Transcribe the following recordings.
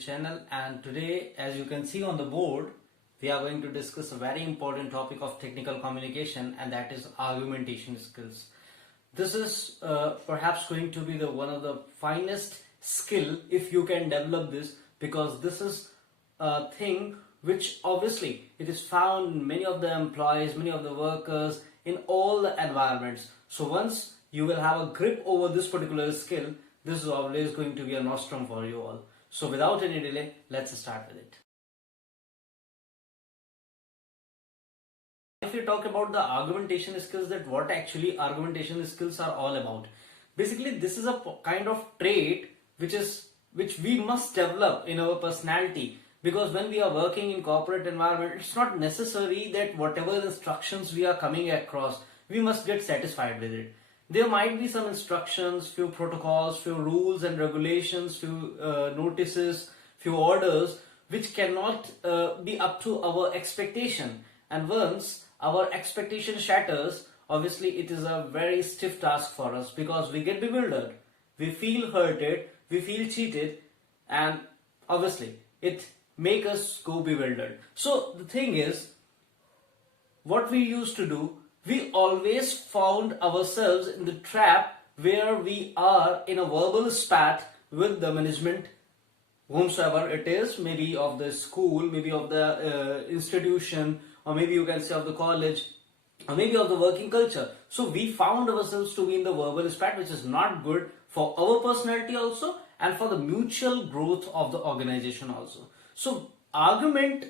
channel, and today, as you can see on the board, we are going to discuss a very important topic of technical communication, and that is argumentation skills. This is perhaps going to be one of the finest skill if you can develop this, because this is a thing which obviously it is found in many of the employees, many of the workers, in all the environments. So once you will have a grip over this particular skill, this is always going to be a nostrum for you all. So without any delay, let's start with it. If you talk about the argumentation skills, that what actually argumentation skills are all about. Basically, this is a kind of trait which we must develop in our personality, because when we are working in corporate environment, it's not necessary that whatever instructions we are coming across, we must get satisfied with it. There might be some instructions, few protocols, few rules and regulations, few notices, few orders, which cannot be up to our expectation. And once our expectation shatters, obviously it is a very stiff task for us, because we get bewildered, we feel hurted, we feel cheated, and obviously it make us go bewildered. So the thing is, what we used to do, we always found ourselves in the trap where we are in a verbal spat with the management, whomsoever it is, maybe of the school, maybe of the institution, or maybe you can say of the college, or maybe of the working culture. So we found ourselves to be in the verbal spat, which is not good for our personality also, and for the mutual growth of the organization also. So argument,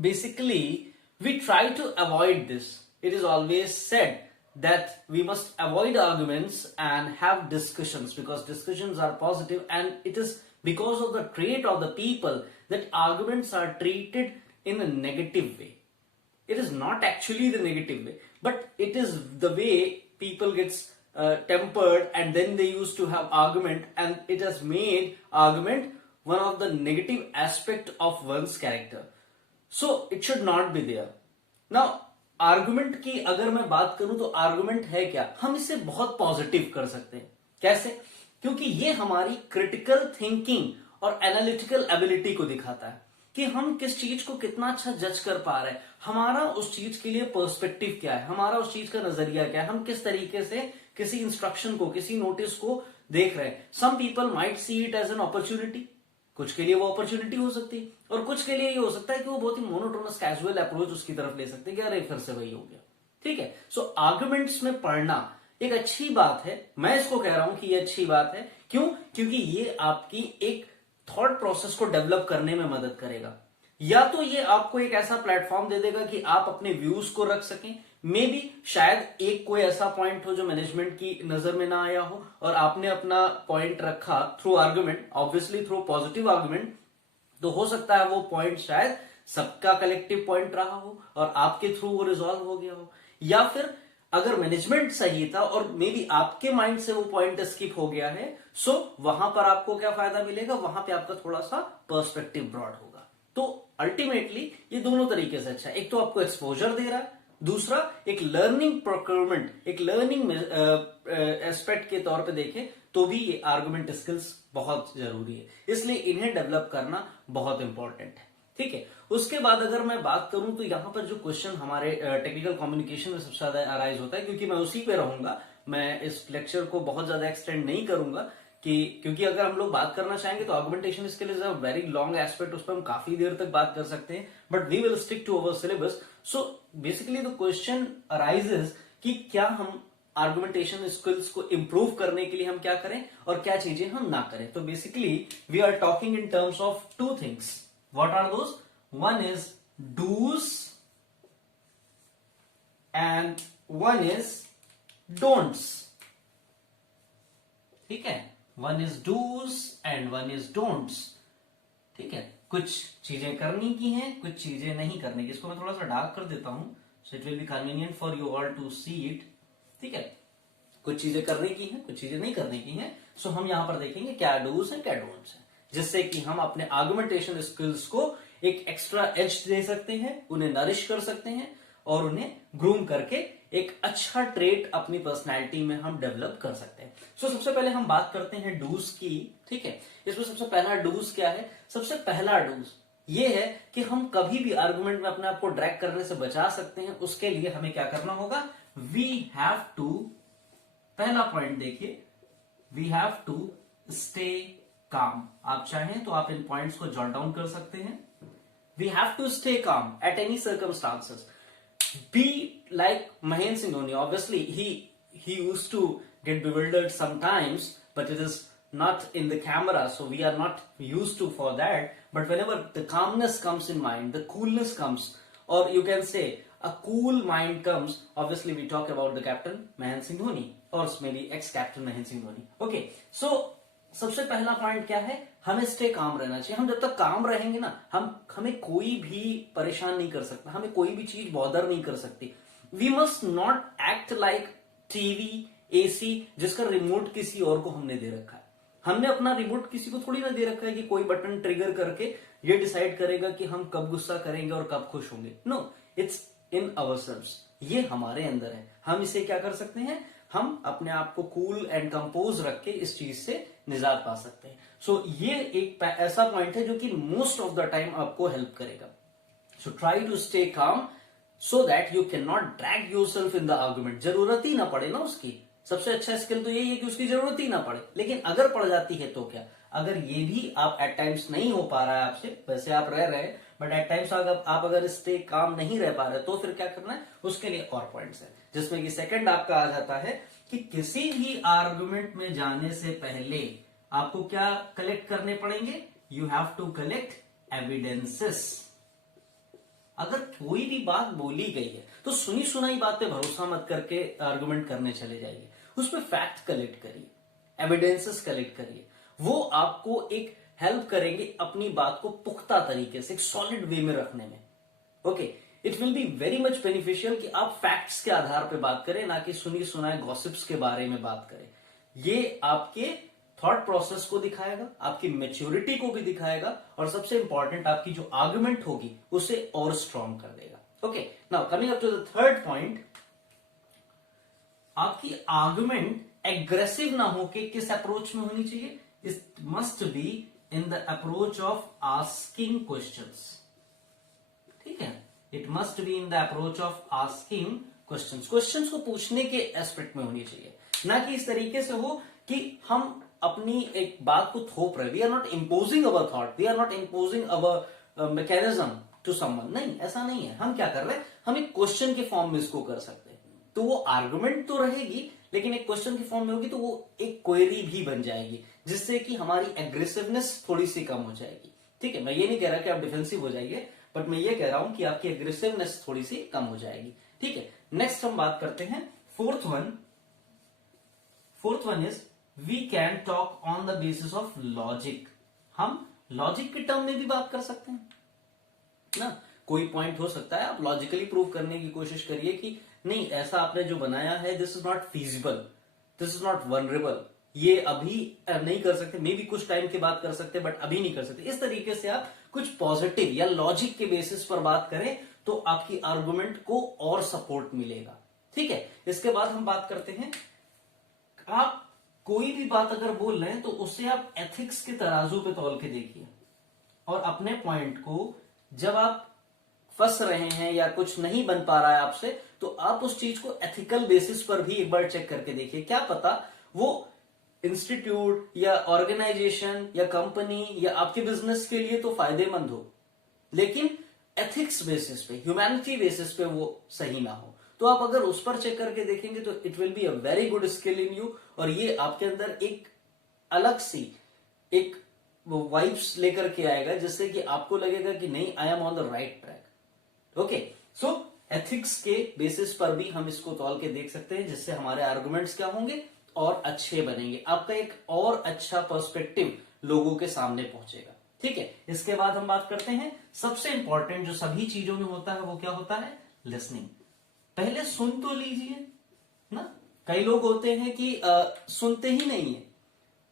basically, we try to avoid this. It is always said that we must avoid arguments and have discussions, because discussions are positive, and it is because of the trait of the people that arguments are treated in a negative way. It is not actually the negative way, but it is the way people gets tempered, and then they used to have argument, and it has made argument one of the negative aspect of one's character. So it should not be there. Now argument की अगर मैं बात करूं तो argument है क्या, हम इसे बहुत पॉजिटिव कर सकते हैं. कैसे? क्योंकि ये हमारी क्रिटिकल थिंकिंग और एनालिटिकल एबिलिटी को दिखाता है कि हम किस चीज को कितना अच्छा जज कर पा रहे हैं, हमारा उस चीज के लिए पर्सपेक्टिव क्या है, हमारा उस चीज का नजरिया क्या है, हम किस तरीके से किसी इंस्ट्रक्शन को, किसी नोटिस को देख रहे हैं. Some people might see it as an opportunity, कुछ के लिए वो अपॉर्चुनिटी हो सकती है, और कुछ के लिए ये हो सकता है कि वो बहुत ही मोनोटोनस कैजुअल अप्रोच उसकी तरफ ले सकते हैं कि अरे फिर से वही हो गया. ठीक है. सो आर्गुमेंट्स में पढ़ना एक अच्छी बात है. मैं इसको कह रहा हूं कि ये अच्छी बात है. क्यों? क्योंकि ये आपकी एक थॉट प्रोसेस को डेवलप करने में मदद करेगा. या तो ये आपको एक ऐसा प्लेटफॉर्म दे देगा कि आप अपने व्यूज को रख सकें. मे बी शायद एक कोई ऐसा पॉइंट हो जो मैनेजमेंट की नजर में ना आया हो, और आपने अपना पॉइंट रखा through argument, obviously through positive argument, तो हो सकता है वो पॉइंट शायद सबका कलेक्टिव पॉइंट रहा हो और आपके थ्रू वो रिजॉल्व हो गया हो. या फिर अगर मैनेजमेंट सही था और मे बी आपके माइंड से वो पॉइंट स्किप हो गया है, सो वहां पर आपको क्या फायदा मिलेगा, वहां पे आपका थोड़ा सा पर्सपेक्टिव ब्रॉड होगा. तो अल्टीमेटली ये दोनों तरीके से अच्छा है. एक तो आपको एक्सपोजर दे रहा है, दूसरा एक लर्निंग प्रोक्योरमेंट, एक लर्निंग एस्पेक्ट के तौर पे देखें तो भी ये आर्गुमेंट स्किल्स बहुत जरूरी है. इसलिए इन्हें डेवलप करना बहुत इंपॉर्टेंट है. ठीक है. उसके बाद अगर मैं बात करूं तो यहां पर जो क्वेश्चन हमारे टेक्निकल कम्युनिकेशन में सबसे ज्यादा अराइज होता है, क्योंकि मैं उसी पे रहूंगा, मैं इस लेक्चर को बहुत ज्यादा एक्सटेंड नहीं करूंगा, क्योंकि अगर हम लोग बात करना चाहेंगे तो argumentation skill is a very long aspect, उस पर हम काफी देर तक बात कर सकते हैं, but we will stick to our syllabus. So basically the question arises कि क्या हम आर्गुमेंटेशन स्किल्स को इंप्रूव करने के लिए हम क्या करें और क्या चीजें हम ना करें. तो basically we are talking in terms of two things. What are those? One is dos and one is don'ts. ठीक है. One is dos and one is don'ts. ठीक है. कुछ चीजें करनी की हैं, कुछ चीजें नहीं करने की. इसको मैं थोड़ा सा डार्क कर देता हूं, so it will be convenient for you all to see it. ठीक है. कुछ चीजें करने की हैं, कुछ चीजें नहीं करने की हैं. सो हम यहां पर देखेंगे क्या डूज है, क्या डोंट्स है, जिससे कि हम अपने आर्गुमेंटेशन स्किल्स को एक एक्स्ट्रा एज दे सकते हैं, उन्हें नरिश कर सकते हैं, और उन्हें ग्रूम करके एक अच्छा ट्रेट अपनी पर्सनैलिटी में हम डेवलप कर सकते हैं। सो सबसे पहले हम बात करते हैं डूज की, ठीक है। इसमें सबसे पहला डूज क्या है? सबसे पहला डूज ये है कि हम कभी भी आर्गुमेंट में अपने आप को ड्रैग करने से बचा सकते हैं। उसके लिए हमें क्या करना होगा? वी हैव टू, पहला पॉइंट देखिए, we have to stay calm. आप चाहें तो आप इन पॉइंट्स को जॉट डाउन कर सकते हैं। We have to stay calm at any circumstances. Be like Mahendra Singh Dhoni. Obviously, he used to get bewildered sometimes, but it is not in the camera, so we are not used to for that. But whenever the calmness comes in mind, the coolness comes, or you can say a cool mind comes, obviously we talk about the captain Mahendra Singh Dhoni, or maybe ex-captain Mahendra Singh Dhoni. Okay, so सबसे पहला point क्या है? हमें stay calm रहना चाहिए। हम जब तक काम रहेंगे ना, हमें कोई भी परेशान नहीं कर सकता, हमें कोई भी चीज बॉदर नहीं कर सकती। We must not act like TV, AC जिसका रिमोट किसी और को हमने दे रखा है। हमने अपना रिमोट किसी को थोड़ी ना दे रखा है कि कोई बटन ट्रिगर करके ये डिसाइड करेगा कि हम कब गुस्सा करेंगे और कब खुश होंगे। नो, इट्स इन अवरसेल्व्स, ये हमारे अंदर है। हम इसे क्या कर सकते हैं? हम अपने आप को कूल एंड कंपोज रख के इस चीज से निजात पा सकते हैं। सो ये एक ऐसा पॉइंट है जो कि मोस्ट ऑफ द टाइम आपको हेल्प करेगा। So try to stay calm so that you can not drag yourself in the argument. जरूरत ही ना पड़े ना उसकी। सबसे अच्छा स्किल तो यही है कि उसकी जरूरत ही ना पड़े। लेकिन अगर पड़ जाती है तो क्या? अगर ये भी आप एट टाइम्स नहीं हो पा रहा है आपसे, वैसे आप रह रहे हैं बट एट टाइम्स आप अगर स्टे काम नहीं रह पा रहे तो फिर क्या करना है? उसके लिए और पॉइंट्स है, जिसमें कि सेकंड आपका आ जाता है कि किसी भी आर्गुमेंट में जाने से पहले आपको क्या कलेक्ट करने पड़ेंगे? You have to collect evidences. अगर कोई भी बात बोली गई है तो सुनी सुनाई बात पे भरोसा मत करके आर्गुमेंट करने चले जाइए। उस पर फैक्ट कलेक्ट करिए, एविडेंसेस कलेक्ट करिए। वो आपको एक हेल्प करेंगे अपनी बात को पुख्ता तरीके से, एक सॉलिड वे में रखने में। Okay, it will be very much beneficial कि आप फैक्ट्स के आधार पे बात करें, ना कि सुनी सुनाए गॉसिप्स के बारे में बात करें। ये आपके थॉट प्रोसेस को दिखाएगा, आपकी मैच्योरिटी को भी दिखाएगा, और सबसे इंपॉर्टेंट आपकी जो आर्गुमेंट होगी उसे और स्ट्रॉन्ग कर देगा। Okay, now coming up to the third point, आपकी आर्गुमेंट एग्रेसिव ना होके किस अप्रोच में होनी चाहिए? It must be in the approach of asking questions. ठीक है, it must be in the approach of asking questions. Questions को पूछने के एस्पेक्ट में होनी चाहिए, ना कि इस तरीके से हो कि हम अपनी एक बात को थोप रहे। We are not imposing our thought, we are not imposing our mechanism to someone. नहीं, ऐसा नहीं है। हम क्या कर रहे हैं? हम एक क्वेश्चन के फॉर्म में इसको कर सकते हैं। तो वो आर्गुमेंट तो रहेगी, लेकिन एक क्वेश्चन की फॉर्म में होगी, तो वो एक क्वेरी भी बन जाएगी, जिससे कि हमारी एग्रेसिवनेस थोड़ी सी कम हो जाएगी। ठीक है, मैं ये नहीं कह रहा कि आप डिफेंसिव हो जाइए, बट मैं ये कह रहा हूं कि आपकी एग्रेसिवनेस थोड़ी सी कम हो जाएगी। ठीक है, नेक्स्ट हम बात करते हैं fourth one is we can talk on the basis of logic. हम लॉजिक के टर्म में भी बात कर सकते हैं ना। कोई पॉइंट हो सकता है, आप लॉजिकली प्रूव करने की कोशिश करिए कि नहीं, ऐसा आपने जो बनाया है, this is not feasible, this is not vulnerable, ये अभी नहीं कर सकते, मे बी कुछ टाइम के बाद कर सकते, बट अभी नहीं कर सकते। इस तरीके से आप कुछ पॉजिटिव या लॉजिक के बेसिस पर बात करें तो आपकी आर्गुमेंट को और सपोर्ट मिलेगा। ठीक है, इसके बाद हम बात करते हैं, आप कोई भी बात अगर बोल रहे हैं तो उसे आप एथिक्स के तराजू पे तौल के देखिए, और अपने पॉइंट को जब आप फंस रहे हैं या कुछ नहीं बन पा रहा है आपसे, तो आप उस चीज को एथिकल बेसिस पर भी एक बार चेक करके देखिए। क्या पता वो इंस्टीट्यूट या ऑर्गेनाइजेशन या कंपनी या आपके बिजनेस के लिए तो फायदेमंद हो, लेकिन एथिक्स बेसिस पे, ह्यूमैनिटी बेसिस पे वो सही ना हो। तो आप अगर उस पर चेक करके देखेंगे तो it will be a very good skill in you, और ये आपके अंदर एक अलग सी एक वाइब्स लेकर के आएगा, जिससे कि आपको लगेगा कि नहीं, I am on the right track. Okay, so ethics के बेसिस पर भी हम इसको तौल के देख सकते हैं, जिससे हमारे आर्गुमेंट्स क्या होंगे? और अच्छे बनेंगे, आपका एक और अच्छा पर्सपेक्टिव लोगों के सामने पहुंचेगा। ठीक है, इसके बाद हम बात करते हैं सबसे इंपॉर्टेंट जो सभी चीजों में होता है, वो क्या होता है? लिसनिंग। पहले सुन तो लीजिए ना। कई लोग होते हैं कि सुनते ही नहीं है,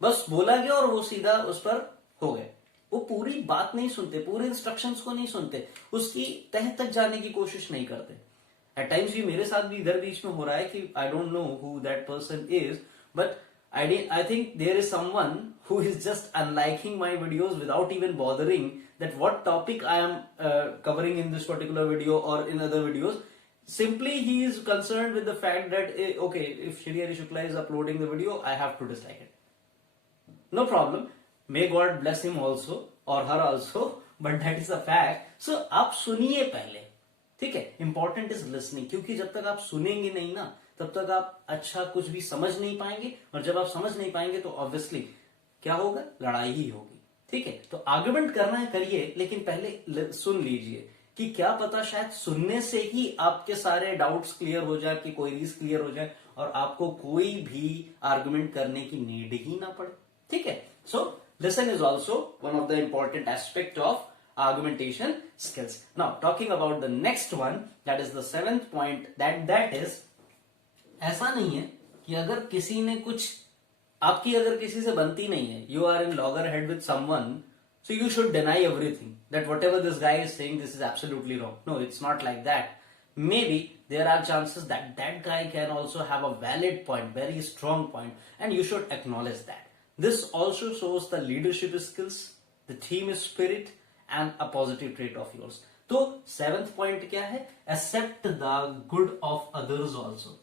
बस बोला गया और वो सीधा उस पर हो गए। वो पूरी बात नहीं सुनते, पूरे इंस्ट्रक्शंस को नहीं सुनते, उसकी तह तक जाने की कोशिश नहीं करते। एट टाइम्स ये मेरे साथ भी इधर बीच में हो रहा है कि I don't know who that person is, but I think there is someone who is just unliking my videos without even bothering that what topic I am covering in this particular video or in other videos. Simply he is concerned with the fact that okay, if Shri Hari Shukla is uploading the video, I have to dislike it. No problem. May God bless him also or her also, but that is a fact. So आप सुनिए पहले, ठीक है. Important is listening, क्योंकि जब तक आप सुनेंगे नहीं ना, तब तक आप अच्छा कुछ भी समझ नहीं पाएंगे, और जब आप समझ नहीं पाएंगे तो ऑब्वियसली क्या होगा, लड़ाई ही होगी. ठीक है, तो आर्गुमेंट करना है करिए, लेकिन पहले सुन लीजिए कि क्या पता शायद सुनने से ही आपके सारे डाउट्स क्लियर हो जाए, कि क्वेरीज क्लियर हो जाए और आपको कोई भी आर्गुमेंट करने की नीड ही ना पड़े. ठीक है, so listen is also one of the important aspect of argumentation skills. Now talking about the next one, that is the seventh point, that is, ऐसा नहीं है कि अगर किसी ने कुछ, आपकी अगर किसी से बनती नहीं है, you are in loggerhead with someone, so you should deny everything, that whatever this guy is saying, this is absolutely wrong. No, it's not like that. Maybe there are chances that that guy can also have a valid point, very strong point, and you should acknowledge that. This also shows the leadership skills, the team spirit, and a positive trait of yours. तो seventh point क्या है, accept the good of others also.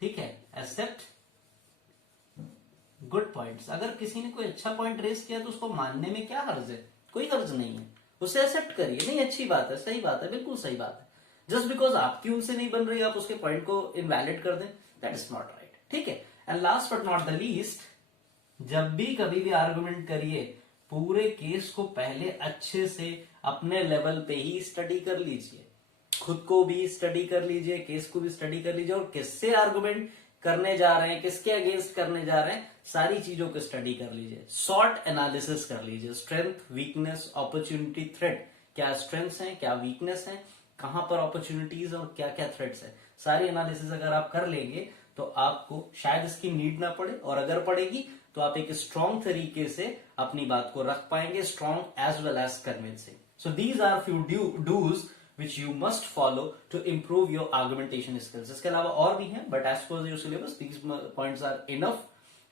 ठीक है, accept good points. अगर किसी ने कोई अच्छा पॉइंट रेस किया तो उसको मानने में क्या हर्ज है, कोई हर्ज नहीं है, उसे एक्सेप्ट करिए. नहीं, अच्छी बात है, सही बात है, बिल्कुल सही बात है. जस्ट बिकॉज आपकी उनसे नहीं बन रही आप उसके पॉइंट को इनवैलिड कर दें, दैट इज नॉट राइट. ठीक है, and last but not the least, जब भी कभी भी आर्गुमेंट करिए, पूरे केस को पहले अच्छे से अपने लेवल पे ही स्टडी कर लीजिए. खुद को भी स्टडी कर लीजिए, केस को भी स्टडी कर लीजिए, और किससे आर्गुमेंट करने जा रहे हैं, किसके अगेंस्ट करने जा रहे हैं, सारी चीजों को स्टडी कर लीजिए. शॉर्ट एनालिसिस कर लीजिए. Strength, weakness, opportunity, threat. क्या स्ट्रेंथ्स हैं, क्या वीकनेस हैं, कहां पर अपॉर्चुनिटीज और क्या क्या थ्रेट्स है. सारी एनालिसिस अगर आप कर लेंगे तो आपको शायद इसकी नीड ना पड़े, और अगर पड़ेगी तो आप एक स्ट्रॉन्ग तरीके से अपनी बात को रख पाएंगे, strong as well as convincing. So these are few dos which you must follow to improve your argumentation skills. इसके अलावा और भी हैं, but as per your syllabus, these points are enough,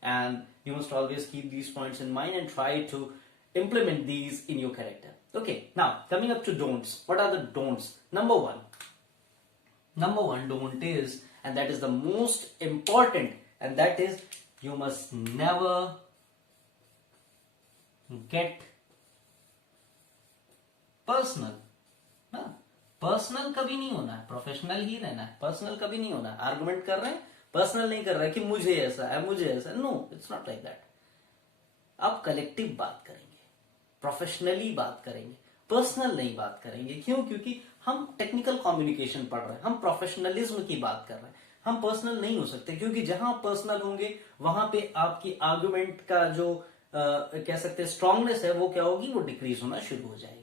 and you must always keep these points in mind and try to implement these in your character. Okay, now coming up to don'ts. What are the don'ts? Number one don't is, and that is the most important, and that is you must never get personal. ना, personal कभी नहीं होना है, professional ही रहना है. Personal कभी नहीं होना है. आर्गुमेंट कर रहे हैं, पर्सनल नहीं कर रहे हैं कि मुझे ऐसा है, मुझे ऐसा. No, it's not like that. आप कलेक्टिव बात करेंगे, प्रोफेशनली बात करेंगे, पर्सनल नहीं बात करेंगे. क्यों? क्योंकि हम टेक्निकल कम्युनिकेशन पढ़ रहे हैं, हम प्रोफेशनलिज्म की बात कर रहे हैं. हम पर्सनल नहीं हो सकते, क्योंकि जहां पर्सनल होंगे वहां पे आपकी आर्गुमेंट का जो कह सकते हैं स्ट्रांगनेस है, वो क्या होगी, वो डिक्रीज होना शुरू हो जाएगी.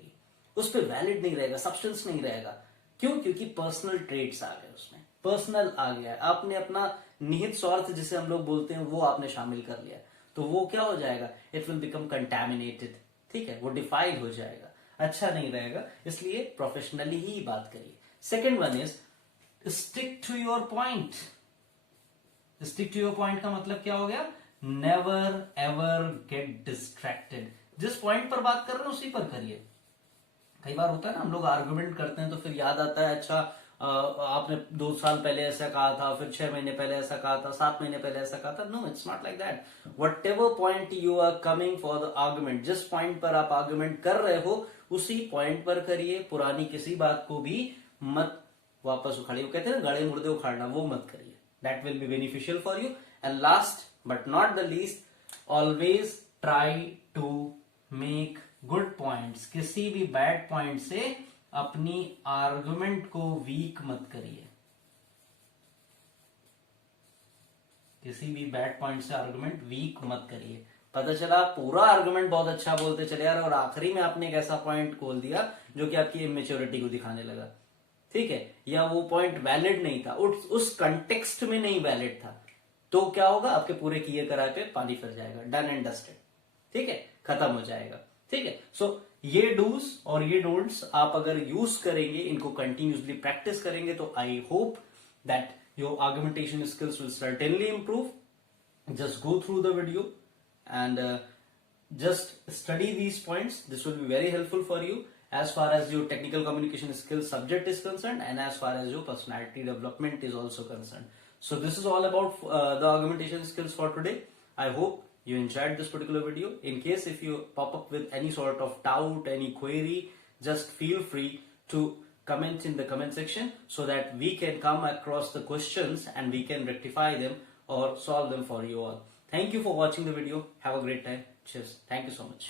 उस पर वैलिड नहीं रहेगा, सब्सटेंस नहीं रहेगा. क्यों? क्योंकि पर्सनल ट्रेट्स आ गए, उसमें पर्सनल आ गया है. आपने अपना निहित स्वार्थ जिसे हम लोग बोलते हैं वो आपने शामिल कर लिया, तो वो क्या हो जाएगा, इट विल बिकम कंटैमिनेटेड. ठीक है, वो डिफाइल हो जाएगा, अच्छा नहीं रहेगा. इसलिए प्रोफेशनली ही बात करिए. Second one is stick to your point. Stick to your point का मतलब क्या हो गया, नेवर एवर गेट डिस्ट्रैक्टेड. जिस पॉइंट पर बात कर रहे हैं उसी पर करिए. कई बार होता है ना, हम लोग आर्गुमेंट करते हैं तो फिर याद आता है, अच्छा आपने 2 साल पहले ऐसा कहा था, फिर 6 महीने पहले ऐसा कहा था, 7 महीने पहले ऐसा कहा था. No, it's not like that. Whatever point you are coming for the argument, जिस पॉइंट पर आप आर्गुमेंट कर रहे हो उसी पॉइंट पर करिए. पुरानी किसी बात को भी मत वापस उखाड़िए. वो कहते हैं ना, गड़े मुर्दे उखाड़ना, वो मत करिए. That will be beneficial for you. And last but not the least, always try to make good points. किसी भी बैड पॉइंट से अपनी आर्गुमेंट को वीक मत करिए. किसी भी बैड पॉइंट से आर्गुमेंट वीक मत करिए. पता चला पूरा आर्गुमेंट बहुत अच्छा बोलते चले यार, और आखिरी में आपने एक ऐसा पॉइंट खोल दिया जो कि आपकी इमेच्योरिटी को दिखाने लगा. ठीक है, या वो पॉइंट वैलिड नहीं था, उस कंटेक्स्ट में नहीं वैलिड था, तो क्या होगा, आपके पूरे किए कराए पे पानी फिर जाएगा. Done and dusted. ठीक है, खत्म हो जाएगा. ठीक है, सो ये डूज और ये डोंट्स आप अगर यूज करेंगे, इनको कंटिन्यूसली प्रैक्टिस करेंगे, तो I hope that your argumentation skills will certainly improve. Just go through the video and just study these points. This will be very helpful for you as far as your technical communication skills subject is concerned, and as far as your personality development is also concerned. So this is all about the argumentation skills for today. I hope you enjoyed this particular video. In case if you pop up with any sort of doubt, any query, just feel free to comment in the comment section so that we can come across the questions and we can rectify them or solve them for you all. Thank you for watching the video. Have a great time. Cheers. Thank you so much.